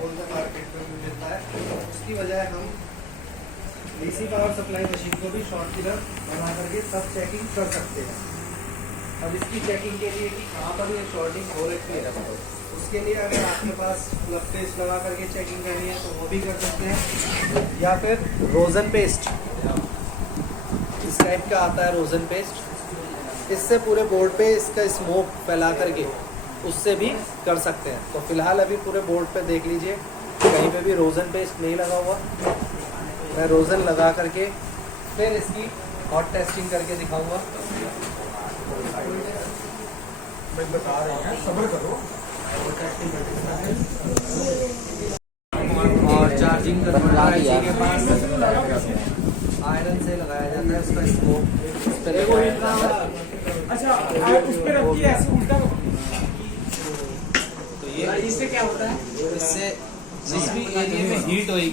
बोलते हैं मार्केट में भी मिलता है। उसकी बजाय हम डीसी पावर सप्लाई मशीन को भी शॉर्ट की तरफ बना करके सब चेकिंग कर सकते हैं। अब इसकी चेकिंग के लिए कि कहाँ पर ये शॉर्टिंग हो रही है, उसके लिए अगर आपके पास प्लग पेस्ट लगा करके चेकिंग करनी है तो वो भी कर सकते हैं, या फिर रोज़न पेस्ट इस टाइप का आता है रोज़न पेस्ट, इससे पूरे बोर्ड पे इसका स्मोक फैला करके उससे भी कर सकते हैं। तो फिलहाल अभी पूरे बोर्ड पे देख लीजिए कहीं पे भी रोज़न पेस्ट नहीं लगा हुआ। मैं रोज़न लगा करके फिर इसकी हॉट टेस्टिंग करके दिखाऊंगा। बता रहे हैं, सब्र करो। और चार्जिंग का आईसी के पास आयरन से लगाया जाता है, उसका स्मोक इस पे लगाया जाता है। अच्छा, आप उस पे रखिए ऐसे उल्टा। तो ये इससे क्या होता है, इससे जिस भी एरिया में हीट होगी,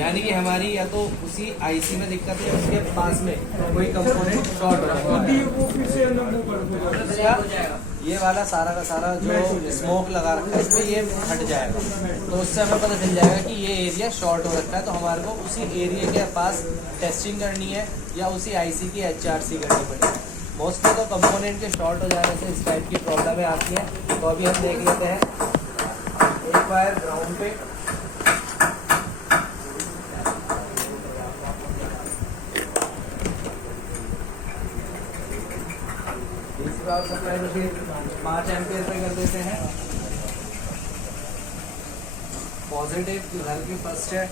यानी कि हमारी या तो उसी आईसी में दिक्कत है, उसके पास में कोई कंपोनेंट शॉर्ट हो रहा है, ये वाला सारा का सारा जो स्मोक लगा रखा है इस पर ये हट जाएगा। तो उससे हमें पता चल जाएगा कि ये एरिया शॉर्ट हो रखा है, तो हमारे को उसी एरिया के पास टेस्टिंग करनी है या उसी आईसी की एचआरसी करनी पड़ेगी। मोस्टली तो कंपोनेंट के शॉर्ट हो जाने से इस टाइप की प्रॉब्लमें आती हैं। तो अभी हम देख लेते हैं, एक वायर ग्राउंड पे पावर सप्लाई मशीन 5 एम्पियर पे कर देते हैं। पॉजिटिव इधर की फर्स्ट है,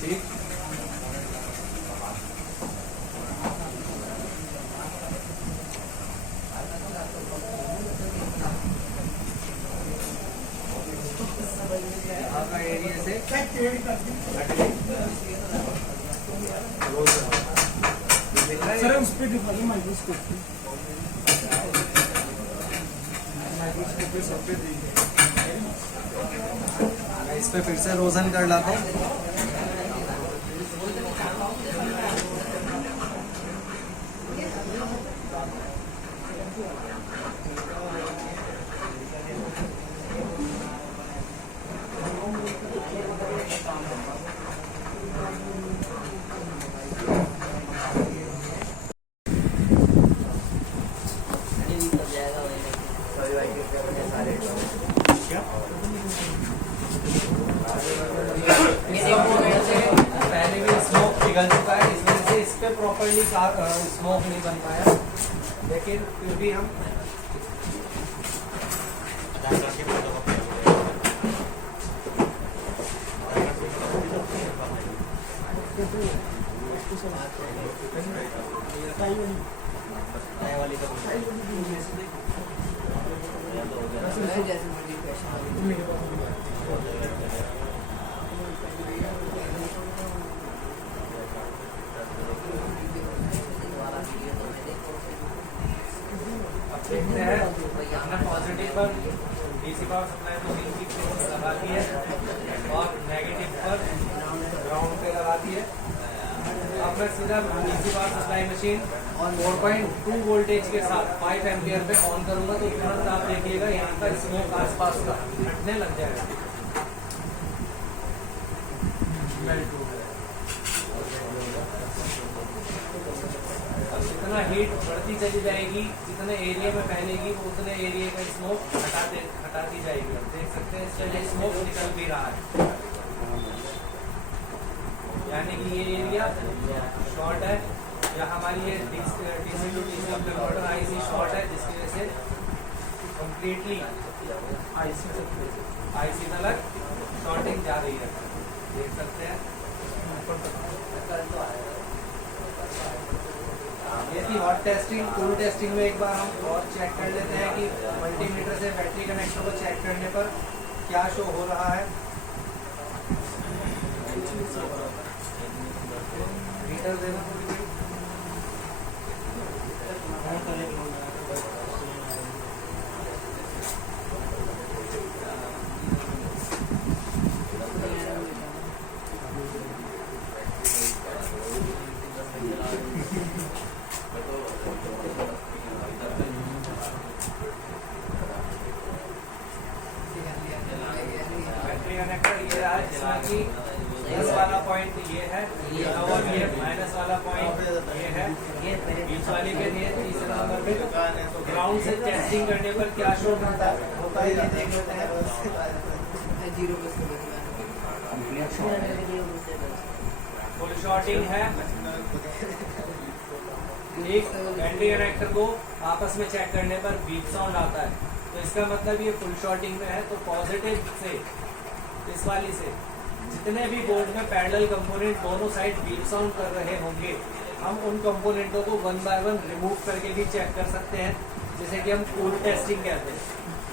ठीक। यहाँ का एरिया से सर उस पे दिखा दो माइक्रोस्कोप इस पे फिर से रोज़न कर लाता हूँ। पहले भी स्मोक पिघल चुका है, इस वजह से इस पे प्रॉपर्ली स्मोक नहीं बन पाया, लेकिन फिर भी हम देखते हैं। हमने पॉजिटिव पर डीसी पावर सप्लाई मशीन की प्लेट लगा दी है और नेगेटिव पर ग्राउंड पे लगा दी है। अब मैं सीधा DC power supply machine 4.2 voltage के साथ 5 एम्पियर पे ऑन करूंगा, तो तुरंत आप देखिएगा यहाँ का स्मोक आसपास का हटने लग जाएगा। जितना हीट बढ़ती चली जाएगी, जितने एरिया में फैलेगी, वो उतने एरिया का स्मोक हटाती जाएगी। आप देख सकते हैं इससे स्मोक निकल भी रहा है, यानी कि ये एरिया शॉर्ट है या हमारी ये DC to DC converter IC short है, जिसकी वजह से कंप्लीटली आईसी तक शॉर्टिंग जा रही है। देख सकते हैं ये थी हॉट टेस्टिंग। कूल टेस्टिंग में एक बार हम और चेक कर लेते हैं कि मल्टीमीटर से बैटरी कनेक्शन को चेक करने पर क्या शो हो रहा है। मीटर देना कनेक्टर ये रहा, जिसमें कि प्लस वाला पॉइंट ये है और ये माइनस वाला पॉइंट ये है, बीच वाली के लिए तीसरे नंबर पे। तो ग्राउंड से टेस्टिंग करने पर क्या शो होता है ये देख लेते हैं। फुल शॉर्टिंग है, एक बैटरी कनेक्टर को आपस में चेक करने पर बीप साउंड आता है, तो इसका मतलब ये फुल शॉर्टिंग में है। तो पॉजिटिव से इस वाली से जितने भी बोर्ड में पैरेलल कंपोनेंट दोनों साइड बीप साउंड कर रहे होंगे, हम उन कंपोनेंटों को 1 बाय 1 रिमूव करके भी चेक कर सकते हैं, जिसे कि हम कूल टेस्टिंग कहते हैं।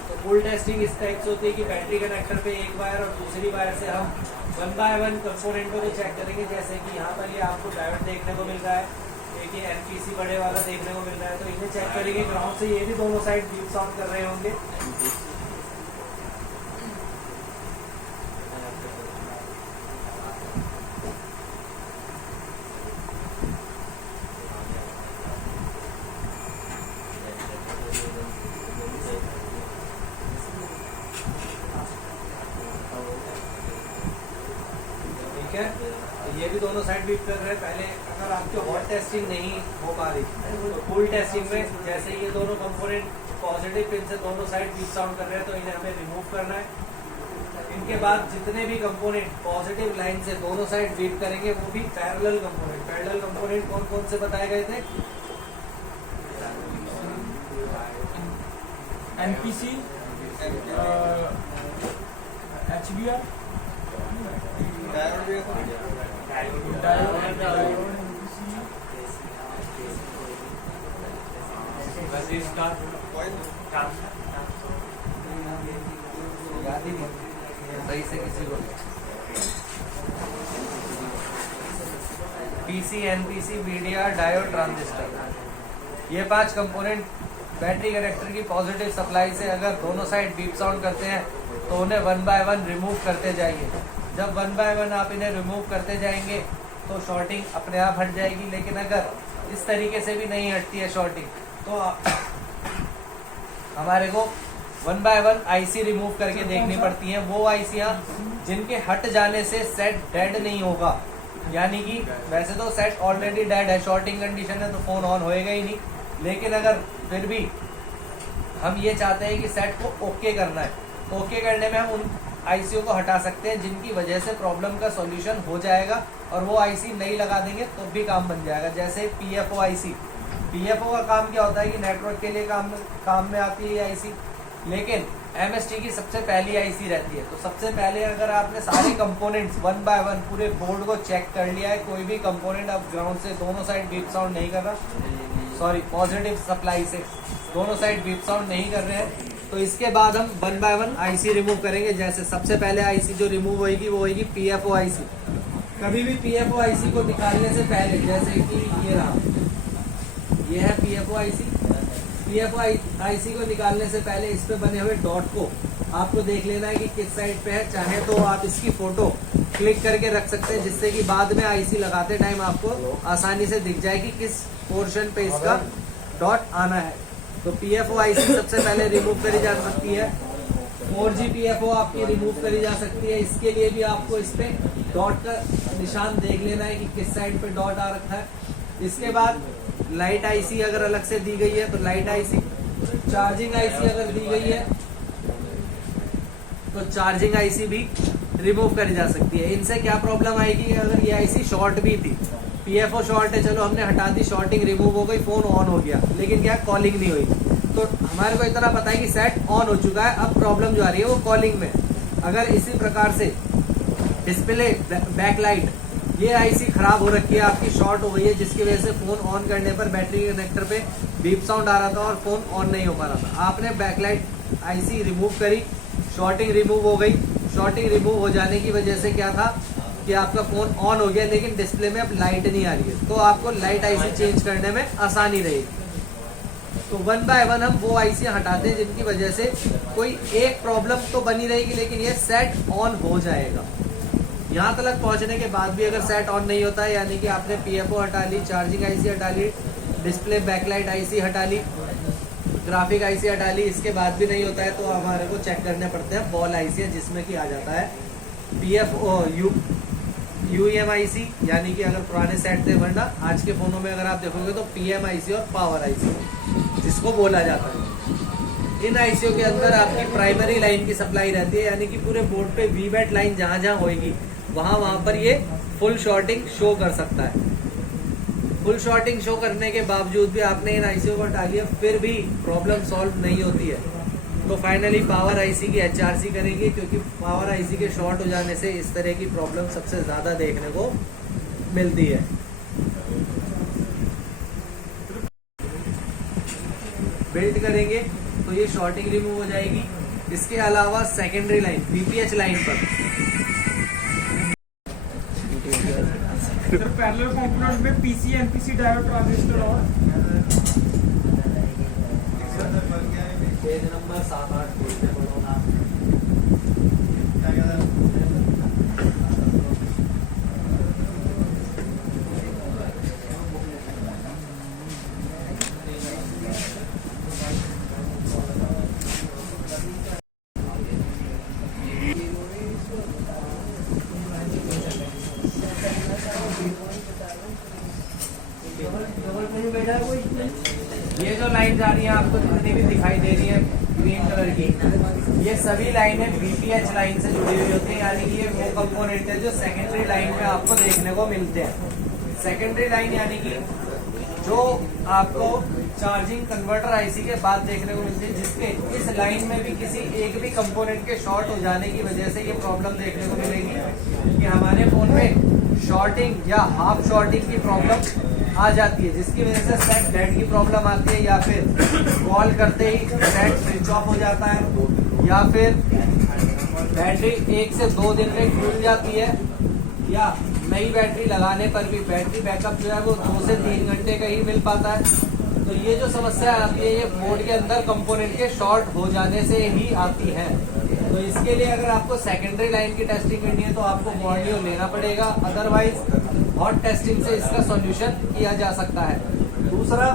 तो कूल टेस्टिंग इस टाइप से होती है कि बैटरी कनेक्टर पे एक वायर और दूसरी वायर से हम 1 बाय 1 कंपोनेंटों को चेक करेंगे। जैसे कि यहाँ पर ये आपको डायोड देखने को मिल रहा है, एक ये एनपीसी बड़े वाला देखने को मिल रहा है, तो इन्हें चेक करेंगे ग्राउंड से, ये भी दोनों साइड बीप साउंड कर रहे होंगे। ठीक है, तो ये भी दोनों साइड बीप कर रहे हैं। पहले अगर आपकी हॉट टेस्टिंग नहीं हो पा रही तो कूल टेस्टिंग में जैसे ये दोनों कंपोनेंट पॉजिटिव पिन से दोनों साइड बीप साउंड कर रहे हैं, तो इन्हें हमें रिमूव करना है। इनके बाद जितने भी कंपोनेंट पॉजिटिव लाइन से दोनों साइड बीप करेंगे वो भी पैरेलल कंपोनेंट। पैरेलल कंपोनेंट कौन कौन से बताए गए थे? एनपीसी, एचबीआर, सही से किसी को PC, NPC, VDR, diode, transistor, ये 5 कंपोनेंट बैटरी कनेक्टर की पॉजिटिव सप्लाई से अगर दोनों साइड बीप साउंड करते हैं तो उन्हें 1 बाय 1 रिमूव करते जाइए। जब 1 बाय 1 आप इन्हें रिमूव करते जाएंगे तो शॉर्टिंग अपने आप हट जाएगी। लेकिन अगर इस तरीके से भी नहीं हटती है शॉर्टिंग, तो हमारे को 1 बाय 1 आईसी रिमूव करके देखनी पड़ती हैं। वो आईसियाँ जिनके हट जाने से सेट डेड नहीं होगा, यानी कि वैसे तो सेट ऑलरेडी डेड है, शॉर्टिंग कंडीशन है, तो फोन ऑन होएगा ही नहीं। लेकिन अगर फिर भी हम ये चाहते हैं कि सेट को ओके करना है, तो ओके करने में हम उन आईसीओ को हटा सकते हैं जिनकी वजह से प्रॉब्लम का सॉल्यूशन हो जाएगा, और वो आईसी नहीं लगा देंगे तो भी काम बन जाएगा। जैसे पीएफओ आईसी, पीएफओ का काम क्या होता है कि नेटवर्क के लिए काम में आती है ये आईसी, लेकिन एमएसटी की सबसे पहली आईसी रहती है। तो सबसे पहले अगर आपने सारे कंपोनेंट्स 1 बाय 1 पूरे बोर्ड को चेक कर लिया है, कोई भी कंपोनेंट अब ग्राउंड से दोनों साइड बीप साउंड नहीं कर रहा, सॉरी पॉजिटिव सप्लाई से दोनों साइड बीप साउंड नहीं कर रहे हैं, तो इसके बाद हम 1 बाय 1 आईसी रिमूव करेंगे। जैसे सबसे पहले आईसी जो रिमूव होगी वो होगी पीएफओ आईसी। कभी भी पीएफओ आईसी को निकालने से पहले, जैसे कि ये रहा, ये है पीएफओ आईसी। पीएफओ आईसी को निकालने से पहले इस पे बने हुए डॉट को आपको देख लेना है कि किस साइड पे है। चाहे तो आप इसकी फोटो क्लिक करके रख सकते हैं, जिससे कि बाद में आईसी लगाते टाइम आपको आसानी से दिख जाए कि किस पोर्शन पे इसका डॉट आना है। तो पीएफओ आईसी सबसे पहले रिमूव करी जा सकती है। 4G पीएफओ आपकी रिमूव करी जा सकती है। इसके लिए भी आपको इस पे डॉट का निशान देख लेना है कि किस साइड पे डॉट आ रखा है। इसके बाद लाइट आईसी अगर अलग से दी गई है तो लाइट आईसी, चार्जिंग आईसी अगर दी गई है तो चार्जिंग आईसी भी रिमूव करी जा सकती है। इनसे क्या प्रॉब्लम आएगी, अगर ये आईसी शॉर्ट भी थी, पीएफओ शॉर्ट है, चलो हमने हटा दी, शॉर्टिंग रिमूव हो गई, फोन ऑन हो गया, लेकिन क्या कॉलिंग नहीं हुई, तो हमारे को इतना पता है कि सेट ऑन हो चुका है। अब प्रॉब्लम जो आ रही है वो कॉलिंग में। अगर इसी प्रकार से डिस्प्ले बैकलाइट, ये आईसी खराब हो रखी है, आपकी शॉर्ट हो गई है, जिसकी वजह से फोन ऑन करने पर बैटरी कनेक्टर पे बीप साउंड आ रहा था और फोन ऑन नहीं हो पा रहा था। आपने बैकलाइट आईसी रिमूव करी, शॉर्टिंग रिमूव हो गई। शॉर्टिंग रिमूव हो जाने की वजह से क्या था कि आपका फोन ऑन हो गया, लेकिन डिस्प्ले में अब लाइट नहीं आ रही है, तो आपको लाइट आईसी चेंज करने में आसानी रहेगी। तो 1 बाय 1 हम वो आईसी हटाते हैं जिनकी वजह से कोई एक प्रॉब्लम तो बनी रहेगी, लेकिन ये सेट ऑन हो जाएगा। यहाँ तक पहुँचने के बाद भी अगर सेट ऑन नहीं होता है, यानी कि आपने पीएफओ हटा ली, चार्जिंग आईसी हटा ली, डिस्प्ले बैकलाइट आईसी हटा ली, ग्राफिक आईसी हटा ली, इसके बाद भी नहीं होता है, तो हमारे को चेक करने पड़ते हैं बॉल आईसी, जिसमें कि आ जाता है UEMIC, यानी कि अगर पुराने सेट थे वरना आज के फ़ोनों में अगर आप देखोगे तो PMIC और पावर IC जिसको बोला जाता है। इन ICO के अंदर आपकी प्राइमरी लाइन की सप्लाई रहती है, यानी कि पूरे बोर्ड पे VBAT लाइन जहाँ जहाँ होगी वहाँ पर ये फुल शॉर्टिंग शो कर सकता है। फुल शॉर्टिंग शो करने के बावजूद भी आपने इन ICO को हटा लिया फिर भी प्रॉब्लम सॉल्व नहीं होती है, तो फाइनली पावर IC की HRC करेंगे, क्योंकि पावर IC के शॉर्ट हो जाने से इस तरह की प्रॉब्लम सबसे ज़्यादा देखने को मिलती है। बिल्ड करेंगे तो ये शॉर्टिंग रिमूव हो जाएगी। इसके अलावा सेकेंडरी लाइन VPH लाइन पर सर पैरेलल कंपोनेंट में PC NPC डायोड ट्रांजिस्टर और पेज नंबर 7-8 खोलते पढ़ो ना। ये जो लाइन जा रही है आपको जितनी भी दिखाई दे रही है ग्रीन कलर की, ये सभी लाइनें VPH लाइन से जुड़ी हुई होती है, यानी कि ये वो कंपोनेंट है जो सेकेंडरी लाइन में आपको देखने को मिलते हैं। सेकेंडरी लाइन यानी कि जो आपको चार्जिंग कन्वर्टर IC के बाद देखने को मिलती है, जिसके इस लाइन में भी किसी एक भी कंपोनेंट के शॉर्ट हो जाने की वजह से ये प्रॉब्लम देखने को मिलेगी कि हमारे फोन में शॉर्टिंग या हाफ शॉर्टिंग की प्रॉब्लम आ जाती है, जिसकी वजह से सेट डेड की प्रॉब्लम आती है, या फिर कॉल करते ही सेट स्विच ऑफ हो जाता है, या फिर बैटरी 1 से 2 दिन में खुल जाती है, या नई बैटरी लगाने पर भी बैटरी बैकअप जो है वो 2 से 3 घंटे का ही मिल पाता है। तो ये जो समस्या आती है ये बोर्ड के अंदर कंपोनेंट के शॉर्ट हो जाने से ही आती है। तो इसके लिए अगर आपको सेकेंडरी लाइन की टेस्टिंग करनी है तो आपको बॉर्नियो लेना पड़ेगा, अदरवाइज हॉट टेस्टिंग से इसका सॉल्यूशन किया जा सकता है। दूसरा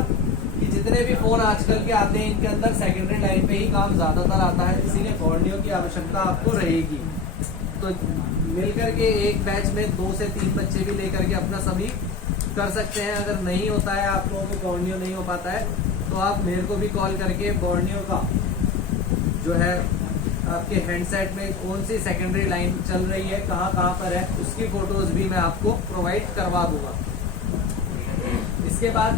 कि जितने भी फोन आजकल के आते हैं इनके अंदर सेकेंडरी लाइन पे ही काम ज्यादातर आता है, इसीलिए बॉर्नियो की आवश्यकता आपको रहेगी। तो मिलकर के एक बैच में 2 से 3 बच्चे भी लेकर के अपना सभी कर सकते हैं। अगर नहीं होता है आप लोगों को बॉर्नियो नहीं हो पाता है तो आप मेरे को भी कॉल करके बॉर्नियो का जो है आपके हैंडसेट में कौन सी सेकेंडरी लाइन चल रही है, कहाँ कहाँ पर है, उसकी फोटोज भी मैं आपको प्रोवाइड करवा दूंगा। इसके बाद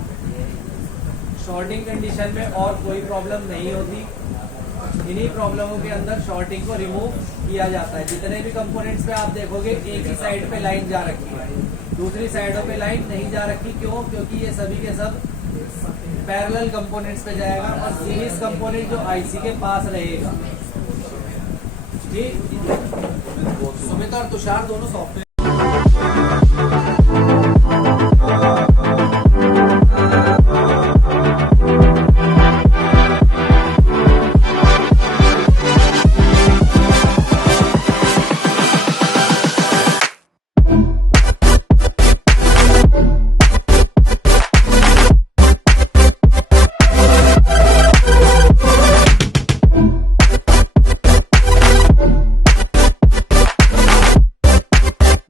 शॉर्टिंग कंडीशन में और कोई प्रॉब्लम नहीं होती, इन्हीं प्रॉब्लमों के अंदर शॉर्टिंग को रिमूव किया जाता है। जितने भी कंपोनेंट्स पे आप देखोगे एक ही साइड पे लाइन जा रखी है, दूसरी साइडों पे लाइन नहीं जा रखी। क्यों? क्योंकि ये सभी के सब पैरेलल कंपोनेंट्स पे जाएगा और सीरीज कंपोनेंट जो IC के पास रहेगा। ठीक, सुमित और तुषार दोनों सॉफ्टवेयर